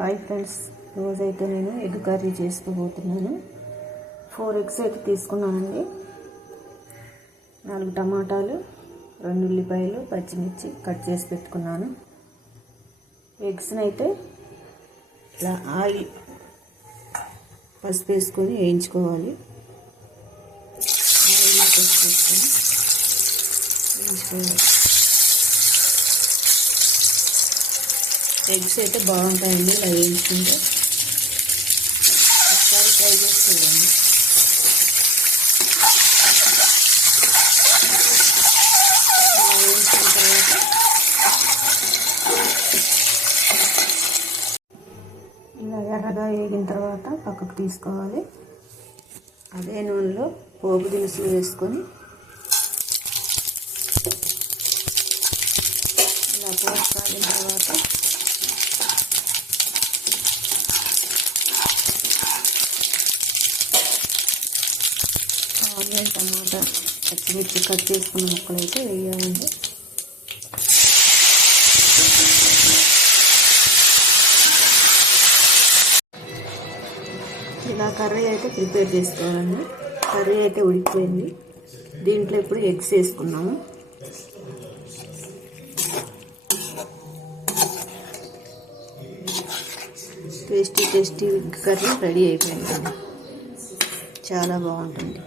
Hi friends, రోజైతే నేను egg curry చేసుకోబోతున్నాను. 4 ఎగ్స్ అయితే తీసుకున్నానండి. 4 టమాటాలు, 2 ఉల్లిపాయలు, పచ్చిమిర్చి కట్ చేసి పెట్టుకున్నాను. ఎగ్స్ని అయితే ఇలా ఆయిల్ పసుపు వేసుకొని వేయించుకోవాలి. ఆయిల్ పసుపు వేసుకొని వేయించుకోవాలి. ఎగ్స్ అయితే బాగుంటాయండి ఇలా వేయించుకుంటే. ఒకసారి ట్రై చేసుకోండి. ఇలా వేయించిన తర్వాత ఇలా ఎర్రగా వేగిన తర్వాత పక్కకు తీసుకోవాలి. అదే నూనెలో పోపు దినుసులు వేసుకొని ఇలా పోపు కాగిన తర్వాత ఆనియన్, టమాటా, పచ్చిమిర్చి కట్ చేసుకున్న ముక్కలు అయితే వేయాలండి. ఇలా కర్రీ అయితే ప్రిపేర్ చేసుకోవాలండి. కర్రీ అయితే ఉడికిపోయింది. దీంట్లో ఇప్పుడు ఎగ్స్ వేసుకున్నాము. టేస్టీ ఎగ్ కర్రీ రెడీ అయిపోయింది. చాలా బాగుంటుంది.